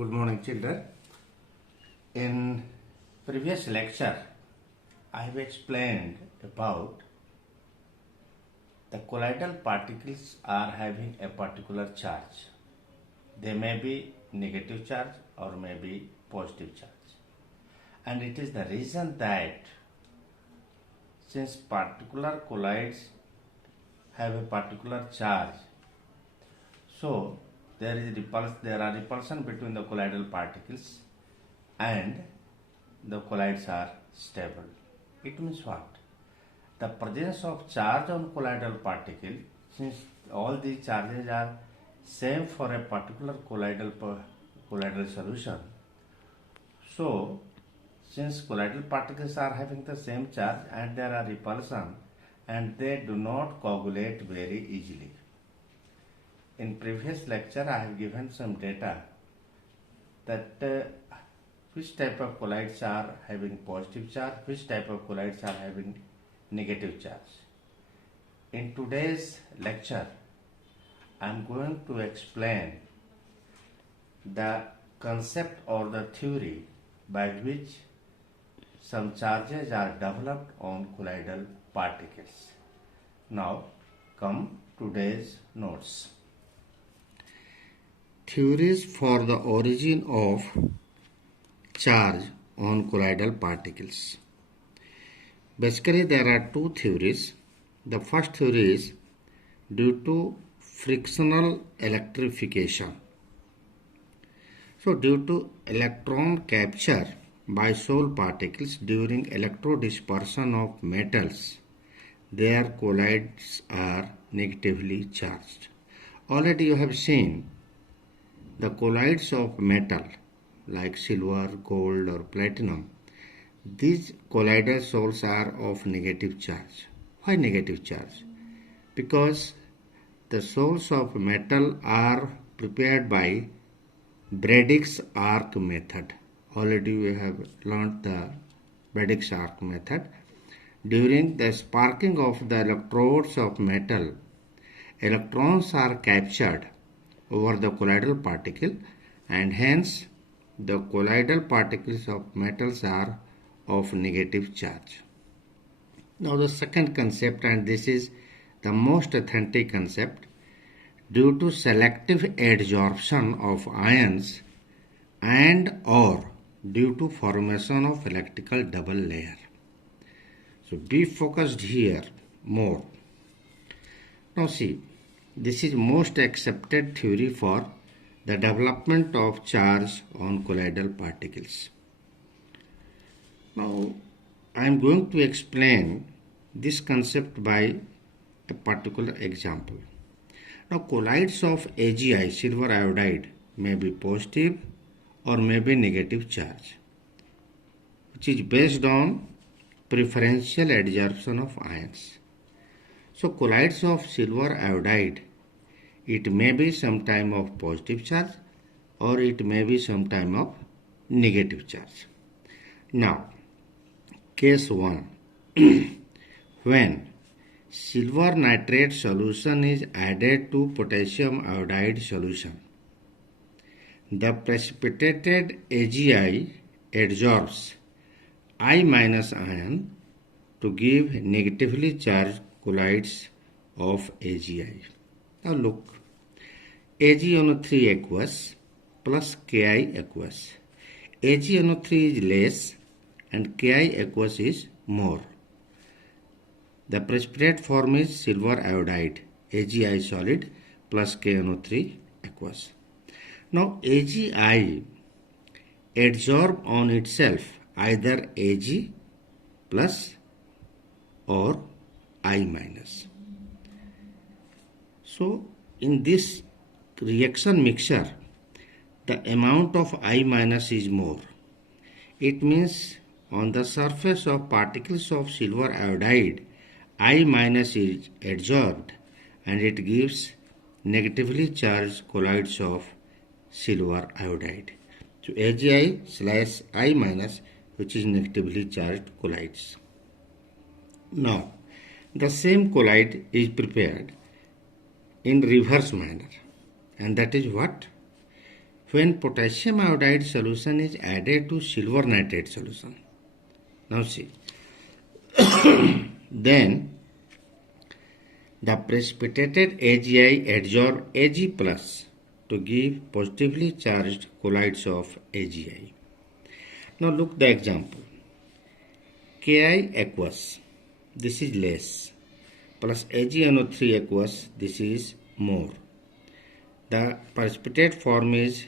Good morning, children. In previous lecture, I have explained about the colloidal particles are having a particular charge. They may be negative charge or may be positive charge. And it is the reason that since particular colloids have a particular charge, so there are repulsion between the colloidal particles and the colloids are stable. It means what? The presence of charge on colloidal particle, since all these charges are same for a particular colloidal solution, so since colloidal particles are having the same charge and there are repulsion and they do not coagulate very easily. In previous lecture, I have given some data that which type of colloids are having positive charge, which type of colloids are having negative charge. In today's lecture, I am going to explain the concept or the theory by which some charges are developed on colloidal particles. Now, come today's notes. Theories for the origin of charge on colloidal particles. Basically, there are two theories. The first theory is due to frictional electrification. So, due to electron capture by Soul particles during electrodispersion of metals, their colloids are negatively charged. Already you have seen the colloids of metal like silver, gold or platinum. These colloidal souls are of negative charge. Why negative charge? Because the souls of metal are prepared by Bradig's arc method. Already we have learnt the Bradig's arc method. During the sparking of the electrodes of metal, electrons are captured over the colloidal particle and hence the colloidal particles of metals are of negative charge. Now the second concept, and this is the most authentic concept, due to selective adsorption of ions and or due to formation of electrical double layer. So be focused here more. Now see, this is most accepted theory for the development of charge on colloidal particles. Now, I am going to explain this concept by a particular example. Now, colloids of AgI, silver iodide, may be positive or may be negative charge, which is based on preferential adsorption of ions. So, colloids of silver iodide, it may be some time of positive charge or it may be some time of negative charge. Now, case 1. When silver nitrate solution is added to potassium iodide solution, the precipitated AgI adsorbs I- ion to give negatively charged colloids of AgI. Now look, AgNO3 aqueous plus Ki aqueous. AgNO3 is less and Ki aqueous is more. The precipitate form is silver iodide, AgI solid plus KNO3 aqueous. Now AgI adsorb on itself either Ag plus or I minus. So in this reaction mixture, the amount of I minus is more. It means on the surface of particles of silver iodide, I minus is adsorbed and it gives negatively charged colloids of silver iodide. So AgI slash I minus, which is negatively charged colloids. Now, the same colloid is prepared in reverse manner, and that is what? when potassium iodide solution is added to silver nitrate solution. Now see, then the precipitated AgI adsorb Ag plus to give positively charged colloids of AgI. Now look the example. Ki aqueous, this is less, plus AgNO3 aqueous, this is more. The precipitate form is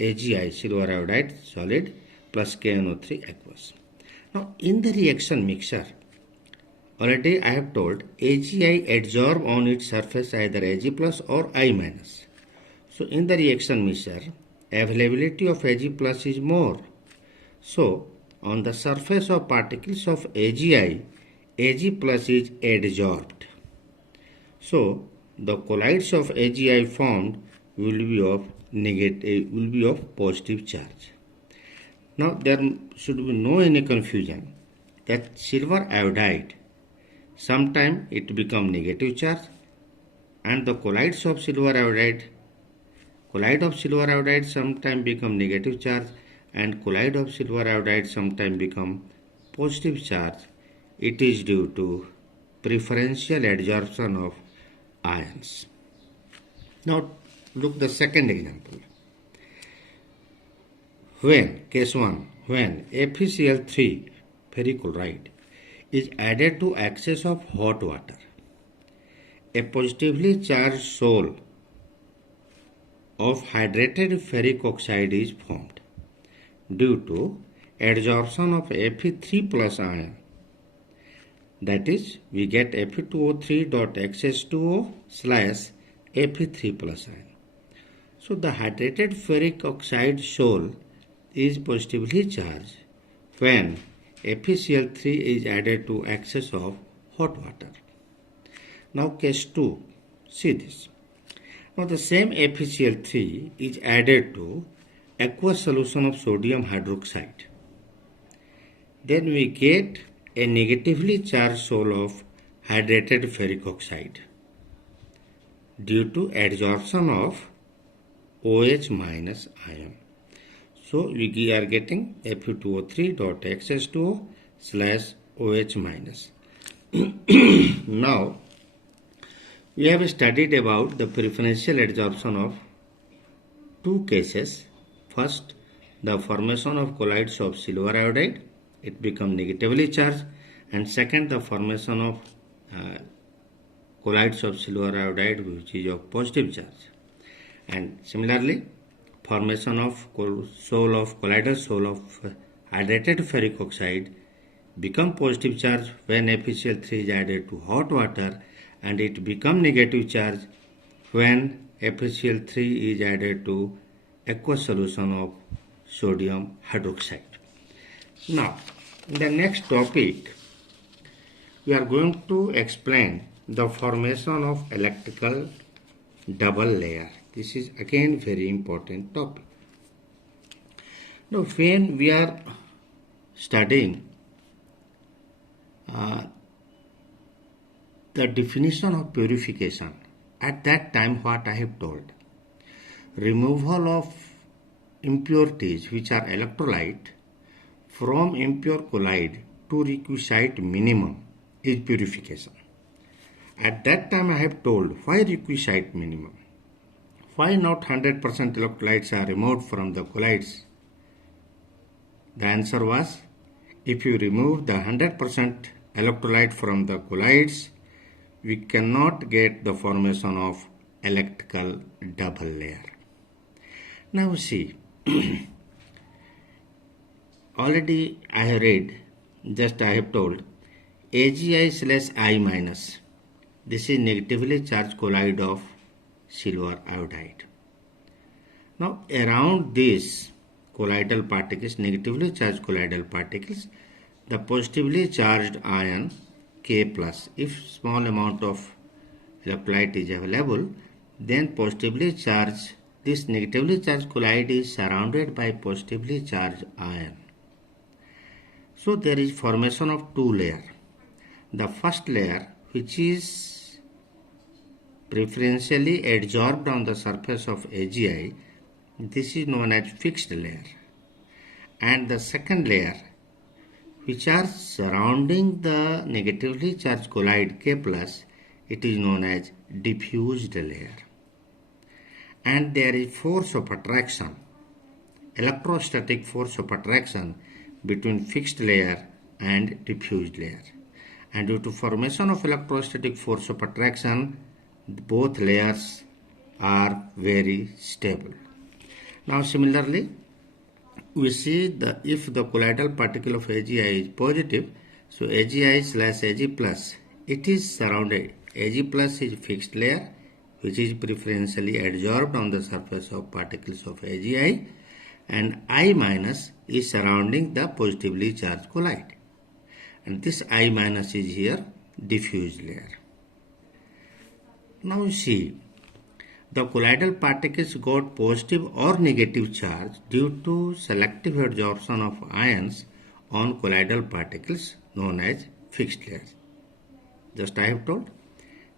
AgI, silver iodide solid, plus KNO3 aqueous. Now in the reaction mixture, already I have told AgI adsorb on its surface either Ag plus or I minus. So in the reaction mixture, availability of Ag plus is more. So on the surface of particles of AgI, Ag plus is adsorbed. So the colloids of AgI formed will be of positive charge. Now there should be no any confusion that silver iodide sometime it become negative charge, and the colloids of silver iodide, colloid of silver iodide sometime become negative charge, and colloid of silver iodide sometime become positive charge. It is due to preferential adsorption of ions. Now look the second example. When, case 1, when FeCl3 ferrichloride is added to excess of hot water, a positively charged sol of hydrated ferric oxide is formed due to adsorption of Fe3 plus ion. That is, we get Fe2O3.XH2O slash Fe3 plus ion. So the hydrated ferric oxide sol is positively charged when FeCl3 is added to excess of hot water. Now case 2, see this. Now the same FeCl3 is added to aqueous solution of sodium hydroxide. Then we get a negatively charged sol of hydrated ferric oxide due to adsorption of OH minus ion. So we are getting Fe2O3.XH2O slash OH minus. Now we have studied about the preferential adsorption of two cases. First, the formation of colloids of silver iodide, it becomes negatively charged, and second, the formation of colloids of silver iodide which is of positive charge. And similarly, formation of colloidal sol of hydrated ferric oxide become positive charge when FeCl3 is added to hot water, and it become negative charge when FeCl3 is added to aqueous solution of sodium hydroxide. Now, in the next topic, we are going to explain the formation of electrical double layer. This is again very important topic. Now, when we are studying the definition of purification, at that time what I have told, removal of impurities which are electrolyte from impure colloid to requisite minimum is purification. At that time I have told, why requisite minimum? Why not 100% electrolytes are removed from the colloids? The answer was, if you remove the 100% electrolyte from the colloids, we cannot get the formation of electrical double layer. Now see, already I have read, just I have told, AgI slash I minus, this is negatively charged colloid of silver iodide. Now around these colloidal particles, negatively charged colloidal particles, the positively charged ion K plus, if small amount of electrolyte is available, then positively charged, this negatively charged colloid is surrounded by positively charged ion. So there is formation of two layers. The first layer, which is preferentially adsorbed on the surface of AgI, this is known as fixed layer. And the second layer, which are surrounding the negatively charged colloid K+, it is known as diffused layer. And there is force of attraction, electrostatic force of attraction between fixed layer and diffused layer. And due to formation of electrostatic force of attraction, both layers are very stable. Now similarly, we see that if the colloidal particle of AgI is positive, so AgI/Ag plus, it is surrounded. Ag plus is fixed layer, which is preferentially adsorbed on the surface of particles of AgI, and I minus is surrounding the positively charged colloid. And this I minus is here diffused layer. Now see, the colloidal particles got positive or negative charge due to selective adsorption of ions on colloidal particles known as fixed layers. Just I have told.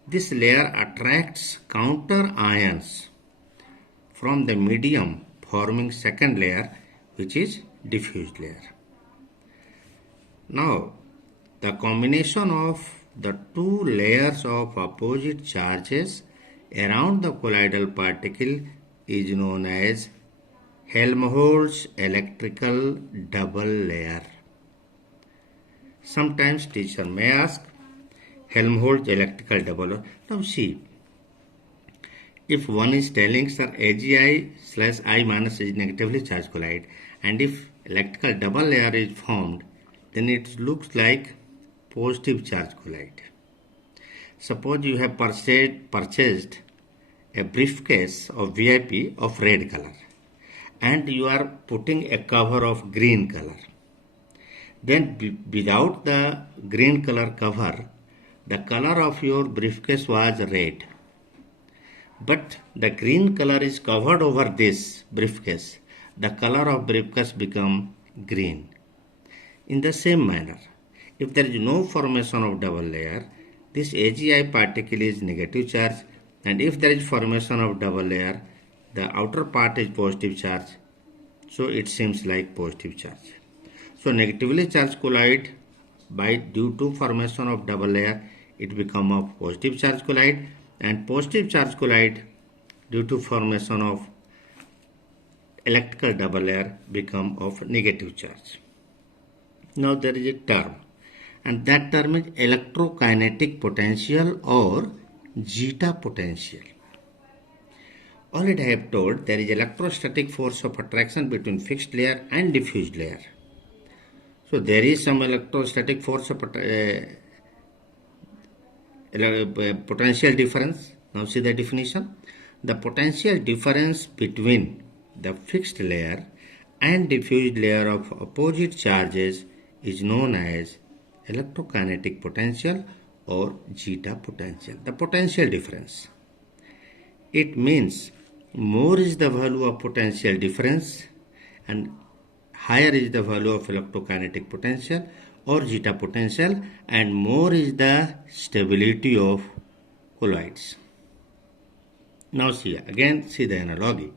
This layer attracts counter ions from the medium, forming second layer, which is diffused layer. Now, the combination of the two layers of opposite charges around the colloidal particle is known as Helmholtz electrical double layer. Sometimes teacher may ask, Helmholtz electrical double layer. Now see, if one is telling, sir, AgI/I minus is negatively charged colloid, and if electrical double layer is formed, then it looks like positive charge colloid. Suppose you have purchased a briefcase of VIP of red color, and you are putting a cover of green color. Then without the green color cover, the color of your briefcase was red. But the green color is covered over this briefcase. The color of briefcase become green. In the same manner, if there is no formation of double layer, this AgI particle is negative charge, and if there is formation of double layer, the outer part is positive charge, so it seems like positive charge. So negatively charged colloid, due to formation of double layer, it become of positive charge colloid, and positive charge colloid due to formation of electrical double layer become of negative charge. Now there is a term, and that term is electrokinetic potential or zeta potential. Already I have told there is electrostatic force of attraction between fixed layer and diffused layer. So there is some electrostatic force of potential difference. Now see the definition. The potential difference between the fixed layer and diffused layer of opposite charges is known as electrokinetic potential or zeta potential. The potential difference. It means more is the value of potential difference and higher is the value of electrokinetic potential or zeta potential, and more is the stability of colloids. Now see the analogy.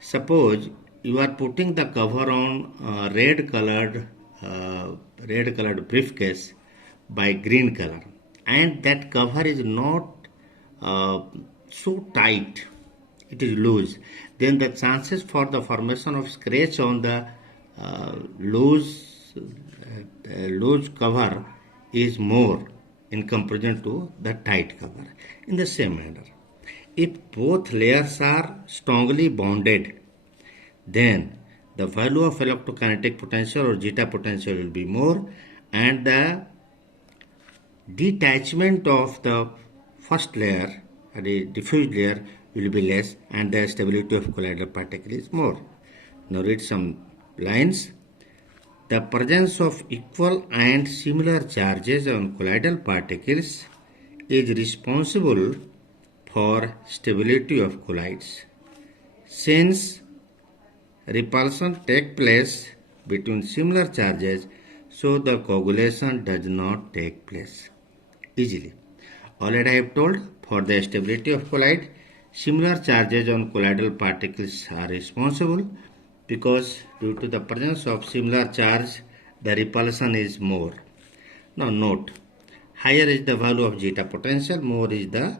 Suppose you are putting the cover on red colored briefcase by green color, and that cover is not so tight, it is loose, then the chances for the formation of scratch on the loose cover is more in comparison to the tight cover. In the same manner, if both layers are strongly bonded, then the value of electrokinetic potential or zeta potential will be more, and the detachment of the first layer, the diffused layer, will be less, and the stability of colloidal particle is more. Now read some lines. The presence of equal and similar charges on colloidal particles is responsible for stability of colloids. Since repulsion takes place between similar charges, so the coagulation does not take place easily. Already I have told, for the stability of colloid, Similar charges on colloidal particles are responsible because due to the presence of similar charge, the repulsion is more. Now note, higher is the value of zeta potential, more is the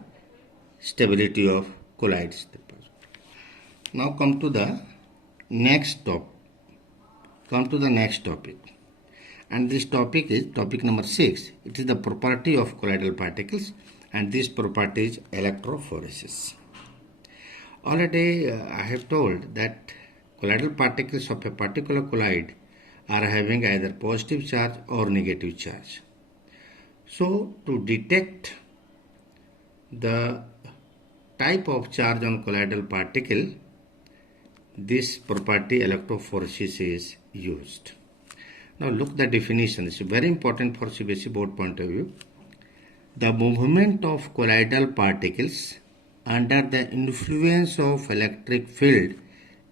stability of colloids. Now come to the next topic. And this topic is topic number 6. It is the property of colloidal particles, and this property is electrophoresis. Already I have told that colloidal particles of a particular colloid are having either positive charge or negative charge. So to detect the type of charge on colloidal particle, this property electrophoresis is used. Now look the definition. This is very important for CBSE board point of view. The movement of colloidal particles under the influence of electric field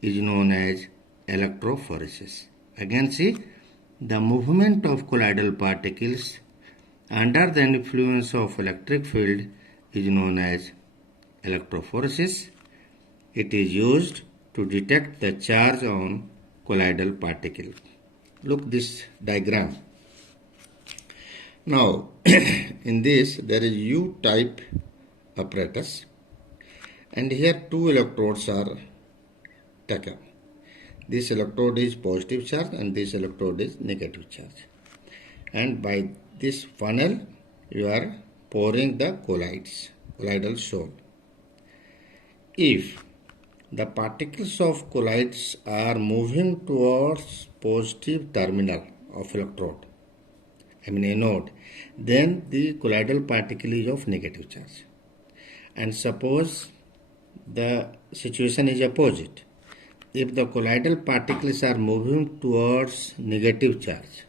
is known as electrophoresis. Again see, the movement of colloidal particles under the influence of electric field is known as electrophoresis. It is used to detect the charge on colloidal particle. Look this diagram. Now in this there is U-type apparatus, and here two electrodes are taken. This electrode is positive charge and this electrode is negative charge, and by this funnel you are pouring the colloidal soul. If the particles of colloids are moving towards positive terminal of electrode, anode, then the colloidal particle is of negative charge. And suppose the situation is opposite. If the colloidal particles are moving towards negative charge,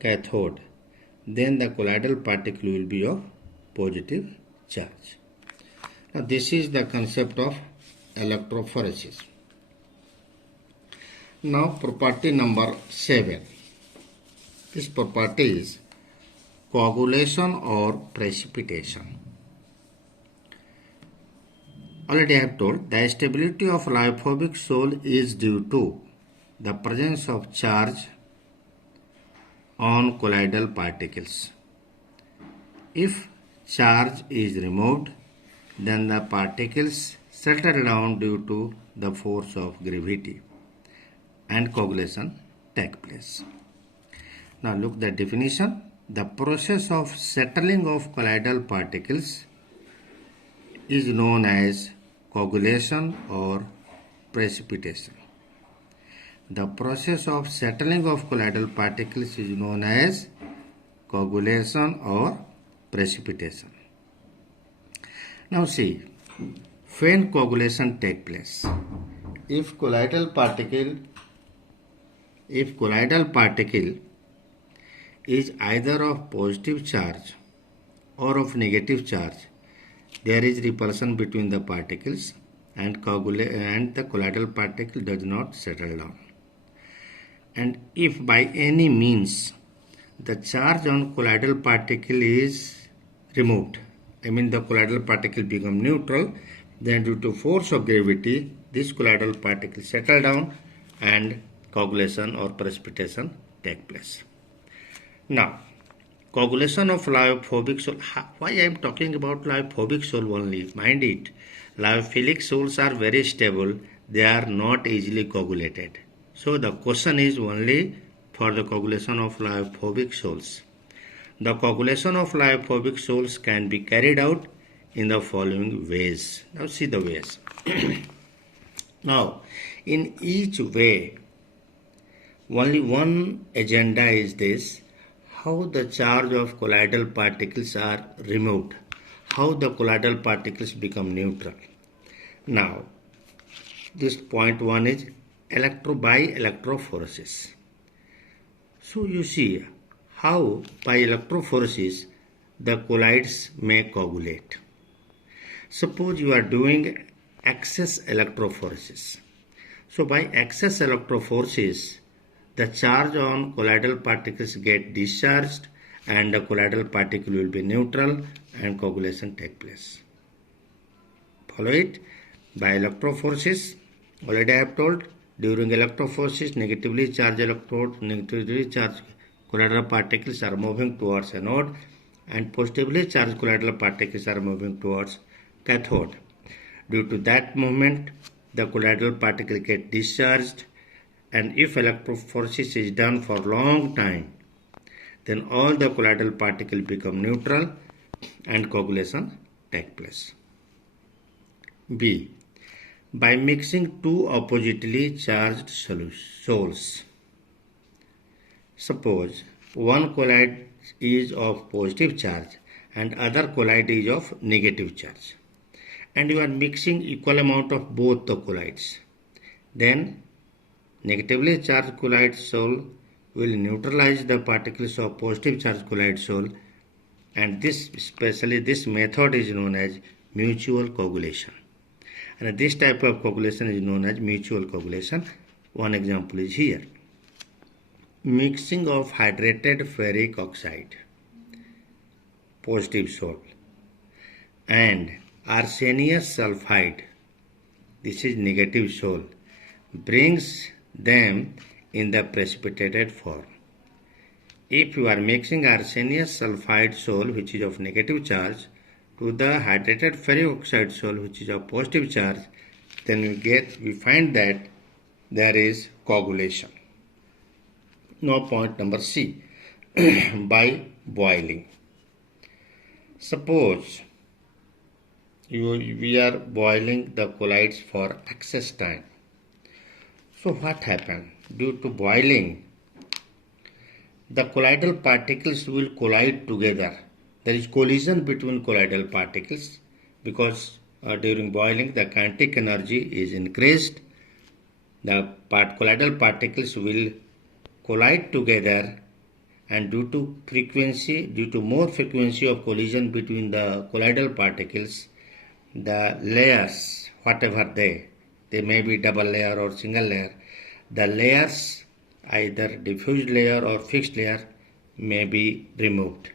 cathode, then the colloidal particle will be of positive charge. Now this is the concept of electrophoresis. Now property number 7. This property is coagulation or precipitation. Already I have told the stability of lyophobic soul is due to the presence of charge on colloidal particles. If charge is removed, then the particles settle down due to the force of gravity and coagulation take place. Now look the definition. The process of settling of colloidal particles is known as coagulation or precipitation. The process of settling of colloidal particles is known as coagulation or precipitation. Now see, when coagulation takes place, if colloidal particle is either of positive charge or of negative charge, there is repulsion between the particles and the colloidal particle does not settle down. And if by any means the charge on colloidal particle is removed, the colloidal particle become neutral, then due to force of gravity, this colloidal particle settle down and coagulation or precipitation take place. Now, coagulation of lyophobic soul. Why I am talking about lyophobic soul only? Mind it, lyophilic souls are very stable. They are not easily coagulated. So the question is only for the coagulation of lyophobic souls. The coagulation of lyophobic souls can be carried out in the following ways. Now see the ways. Now, in each way, only one agenda is this: how the charge of colloidal particles are removed, how the colloidal particles become neutral. Now, this point 1 is by electrophoresis. So you see how by electrophoresis the colloids may coagulate. Suppose you are doing excess electrophoresis. So by excess electrophoresis, the charge on colloidal particles get discharged and the colloidal particle will be neutral and coagulation take place. Follow it. By electrophorese, already I have told, during electrophorese, negatively charged electrode, negatively charged colloidal particles are moving towards anode, and positively charged colloidal particles are moving towards cathode. Due to that movement, the colloidal particle get discharged, and if electrophoresis is done for long time, then all the colloidal particles become neutral and coagulation take place. B. By mixing two oppositely charged sols. Suppose one colloid is of positive charge and other colloid is of negative charge, and you are mixing equal amount of both the colloids. Then negatively charged colloid sol will neutralize the particles of positive charged colloid sol, and this method is known as mutual coagulation. And this type of coagulation is known as mutual coagulation. One example is here. Mixing of hydrated ferric oxide, positive sol, and arsenious sulfide, this is negative sol, brings them in the precipitated form. If you are mixing arsenious sulfide sol, which is of negative charge, to the hydrated ferric oxide sol, which is of positive charge, then we find that there is coagulation. Now point number C. By boiling. Suppose we are boiling the colloids for excess time. So what happened? Due to boiling, the colloidal particles will collide together. There is collision between colloidal particles because during boiling the kinetic energy is increased. The colloidal particles will collide together, and due to more frequency of collision between the colloidal particles, the layers, whatever they may be double layer or single layer, the layers, either diffused layer or fixed layer, may be removed.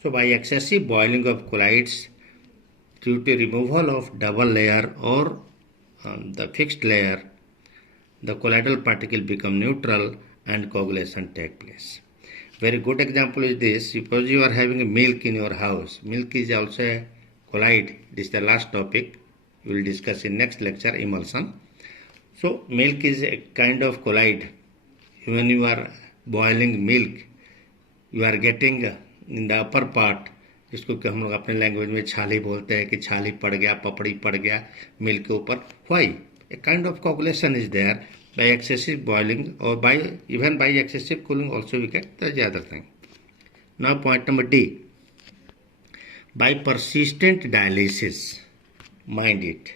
So by excessive boiling of colloids, due to removal of double layer or the fixed layer, the colloidal particle become neutral and coagulation take place. Very good example is this. Suppose you are having milk in your house. Milk is also a colloid. This is the last topic. We will discuss in next lecture, emulsion. So milk is a kind of colloid. When you are boiling milk, you are getting in the upper part, जिसको कि हम लोग अपने language में छाली बोलते हैं कि छाली पड़ गया, पपड़ी पड़ गया मिल्क के ऊपर. Why? A kind of coagulation is there by excessive boiling, or even by excessive cooling also we get the other thing. Now point number D. By persistent dialysis. Mind it.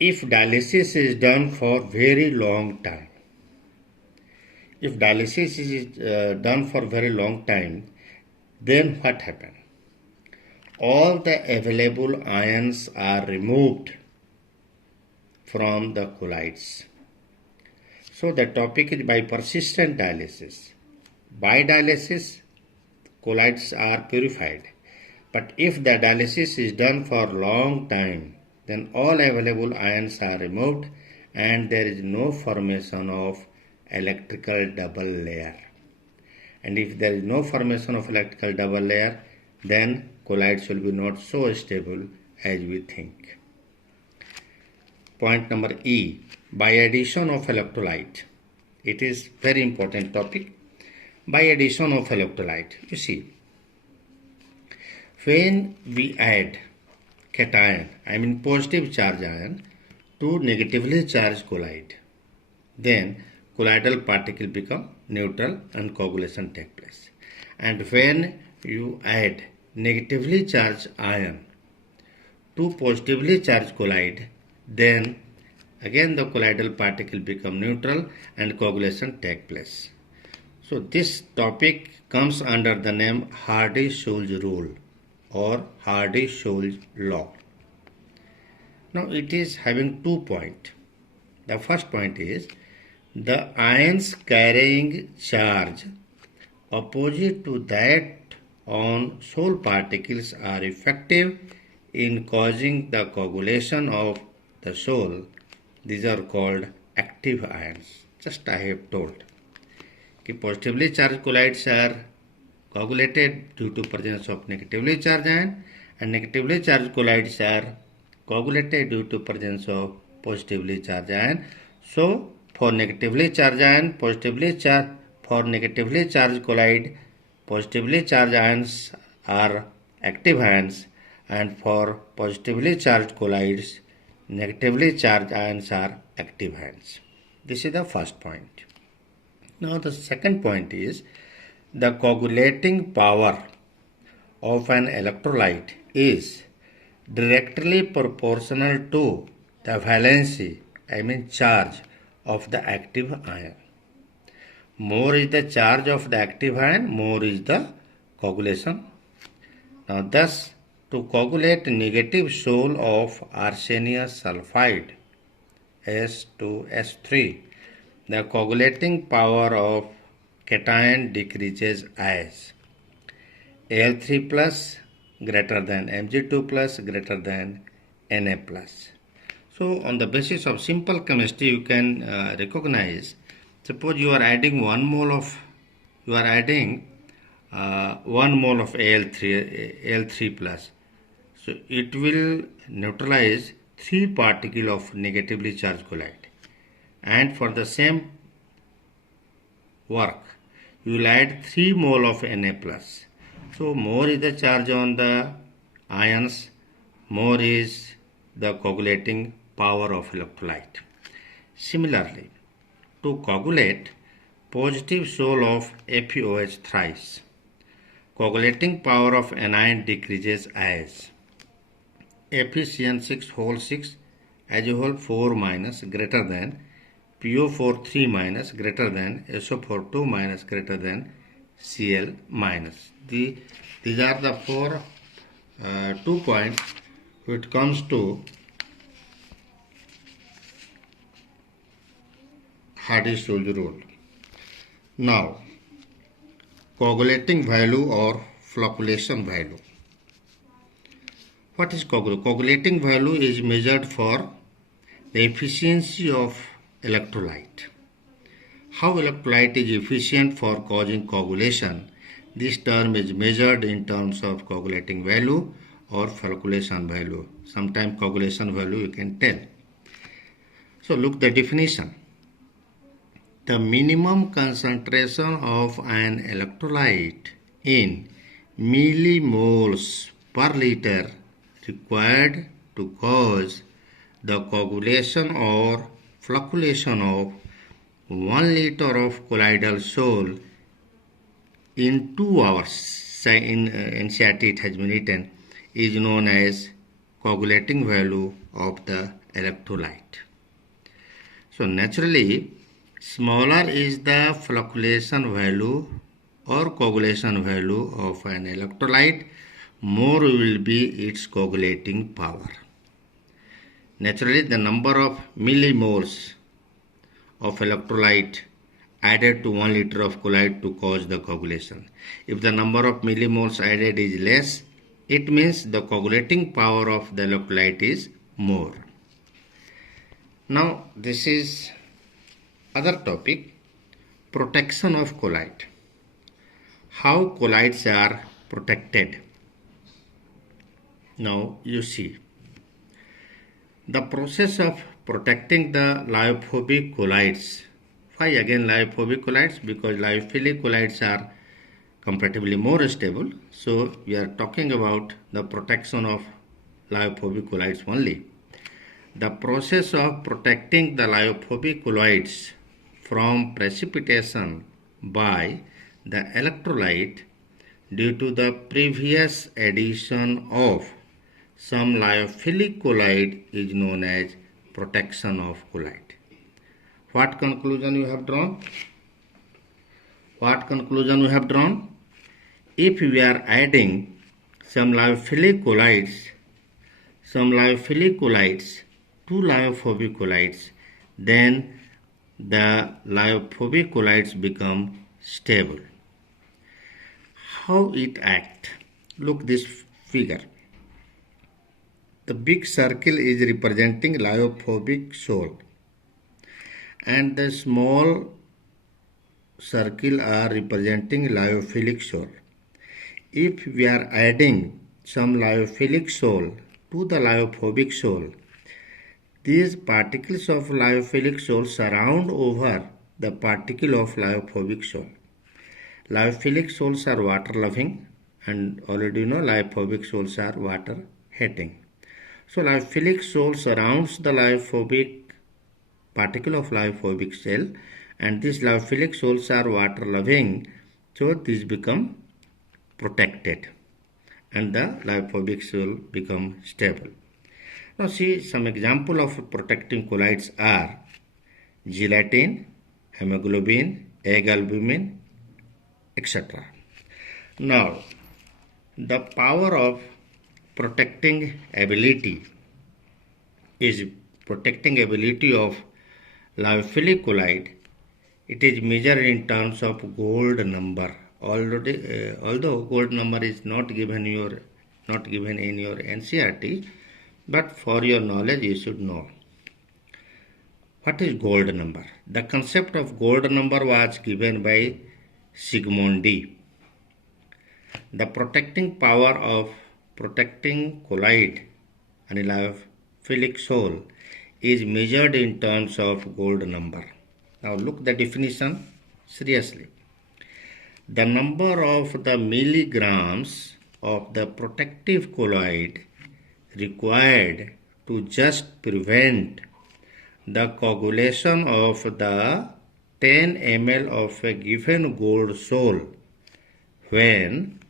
If dialysis is done for very long time, then what happens? All the available ions are removed from the colloids. So the topic is by persistent dialysis. By dialysis, colloids are purified. But if the dialysis is done for long time, then all available ions are removed and there is no formation of electrical double layer. And if there is no formation of electrical double layer, then colloids will be not so stable as we think. Point number E. By addition of electrolyte. It is very important topic. By addition of electrolyte. You see, when we add cation, I mean positive charge ion, to negatively charged colloid, then colloidal particle become neutral and coagulation take place. And when you add negatively charged ion to positively charged colloid, then again the colloidal particle become neutral and coagulation take place. So this topic comes under the name Hardy-Schulze rule or Hardy-Schulze law. Now it is having 2 points. The first point is the ions carrying charge opposite to that on Sol particles are effective in causing the coagulation of the soul. These are called active ions. Just I have told. Positively charged colloids are coagulated due to presence of negatively charged ion, and negatively charged colloids are coagulated due to presence of positively charged ion. So for negatively charged ion, for negatively charged colloid, positively charged ions are active ions, and for positively charged colloids, negatively charged ions are active ions. This is the first point. Now the second point is the coagulating power of an electrolyte is directly proportional to the valency, charge of the active ion. More is the charge of the active ion, more is the coagulation. Now thus, to coagulate negative soul of arsenious sulfide S2S3, the coagulating power of cation decreases as Al3 plus greater than Mg2 plus greater than Na plus. So on the basis of simple chemistry, you can recognize. Suppose you are adding 1 mole of Al3 plus. So it will neutralize 3 particles of negatively charged colloid. And for the same work, you will add 3 mole of Na plus. So more is the charge on the ions, more is the coagulating power of electrolyte. Similarly, to coagulate positive soul of FeOH thrice, coagulating power of anion decreases as FeCN6 whole 6 as a whole 4 minus greater than PO4 3 minus greator than SO4 2 minus greater than Cl minus. These are the 2 points when it comes to Hardy-Schulze rule. Now, coagulating value or flocculation value. What is coagulating value? Is measured for the efficiency of electrolyte. How electrolyte is efficient for causing coagulation? This term is measured in terms of coagulating value or flocculation value. Sometimes coagulation value you can tell. So look the definition. The minimum concentration of an electrolyte in millimoles per liter required to cause the coagulation or flocculation of 1 liter of colloidal soul in 2 hours, say in NCERT it has been written, is known as coagulating value of the electrolyte. So naturally, smaller is the flocculation value or coagulation value of an electrolyte, more will be its coagulating power. Naturally, the number of millimoles of electrolyte added to 1 liter of colloid to cause the coagulation. If the number of millimoles added is less, it means the coagulating power of the electrolyte is more. Now, this is other topic, protection of colloid. How colloids are protected? Now you see. The process of protecting the lyophobic colloids. Why again lyophobic colloids? Because lyophilic colloids are comparatively more stable. So we are talking about the protection of lyophobic colloids only. The process of protecting the lyophobic colloids from precipitation by the electrolyte due to the previous addition of some lyophilic colloid is known as protection of colloid. What conclusion you have drawn? What conclusion you have drawn? If we are adding some lyophilic colloids to lyophobic colloids, then the lyophobic colloids become stable. How it acts? Look this figure. the big circle is representing lyophobic salt and the small circle are representing lyophilic salt. If we are adding some lyophilic salt to the lyophobic salt, these particles of lyophilic salt surround over the particle of lyophobic salt. Lyophilic salts are water loving, and already you know lyophobic salts are water hating. So lyophilic salt surrounds the lyophobic particle of lyophobic cell, and these lyophilic salts are water loving, so these become protected and the lyophobic cell become stable. Now see some example of protecting colloids are gelatin, hemoglobin, egg albumin, etc. Now the power of protecting ability of lyophilic colloid. It is measured in terms of gold number. Although gold number is not given in your NCERT, but for your knowledge you should know. What is gold number? The concept of gold number was given by Zsigmondy. The protecting power of protecting colloid and lyophilic salt is measured in terms of gold number. Now look the definition seriously. The number of the milligrams of the protective colloid required to just prevent the coagulation of the 10 ml of a given gold salt when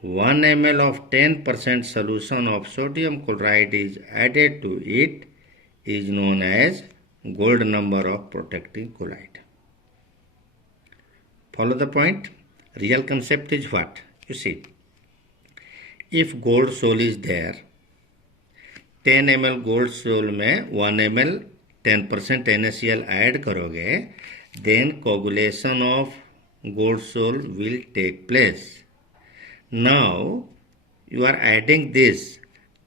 1 ml of 10% solution of sodium chloride is added to it is known as gold number of protecting colloid. Follow the point? Real concept is what? You see, if gold salt is there, 10 ml gold salt में 1 ml 10% NaCl add करोगे, then coagulation of gold salt will take place. Now you are adding this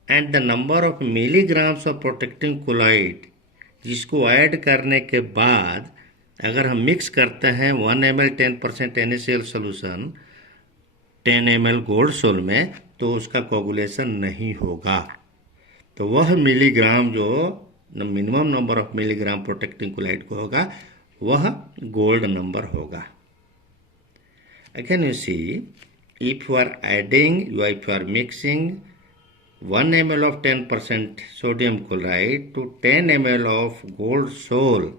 and the number of milligrams of protecting colloid जिसको add करने के बाद अगर हम mix करते हैं 1 ml 10% NaCl solution 10 ml gold sol में, तो उसका कोगुलेशन नहीं होगा. तो वह मिलीग्राम जो minimum number of milligram protecting colloid को होगा वह गोल्ड नंबर होगा. Again you see, if you are mixing 1 ml of 10% sodium chloride to 10 ml of gold salt,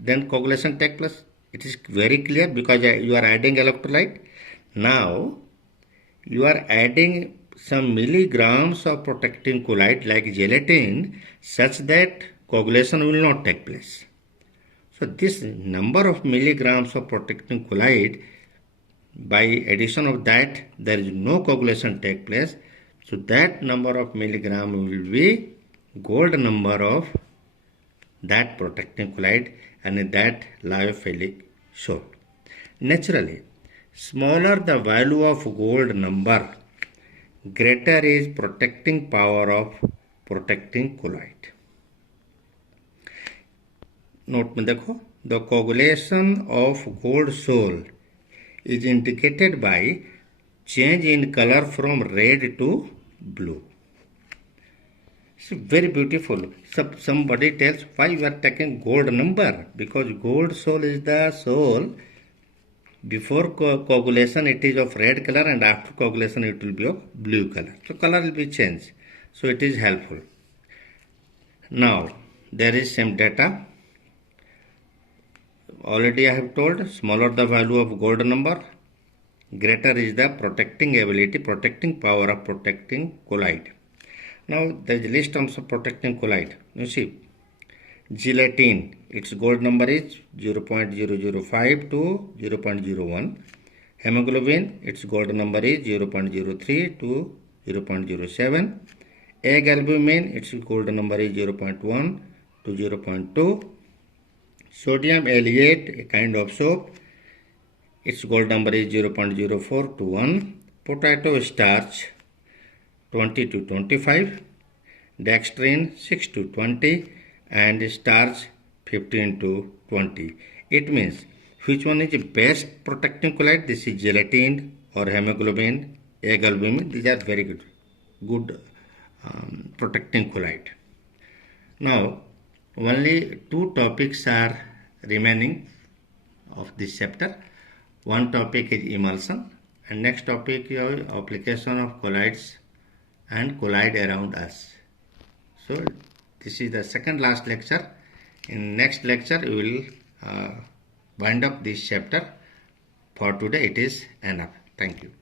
then coagulation takes place. It is very clear because you are adding electrolyte. Now you are adding some milligrams of protecting colloid like gelatin such that coagulation will not take place. So this number of milligrams of protecting colloid, by addition of that there is no coagulation take place. So that number of milligram will be gold number of that protecting colloid and that lyophilic salt. Naturally, smaller the value of gold number, greater is protecting power of protecting colloid. Note में देखो, the coagulation of gold salt is indicated by change in color from red to blue. It's very beautiful. Somebody tells why you are taking gold number, because gold salt is the salt. Before coagulation it is of red color and after coagulation it will be of blue color. So color will be changed. So it is helpful. Now there is some data. Already I have told, smaller the value of gold number, greater is the protecting ability, protecting power of protecting colloid. Now there is a list of protecting colloid. You see, gelatin, its gold number is 0.005 to 0.01. Hemoglobin, its gold number is 0.03 to 0.07. Egg albumin, its gold number is 0.1 to 0.2. Sodium alleate, a kind of soap, its gold number is 0.04 to 1. Potato starch, 20 to 25, dextrin 6 to 20, and starch 15 to 20. It means which one is the best protecting colloid? This is gelatin or hemoglobin, egg albumin. These are very good protecting colloid. Now, only two topics are remaining of this chapter. One topic is emulsion, and next topic is application of colloids and colloid around us. So, this is the second last lecture. In next lecture, we will wind up this chapter. For today, it is enough. Thank you.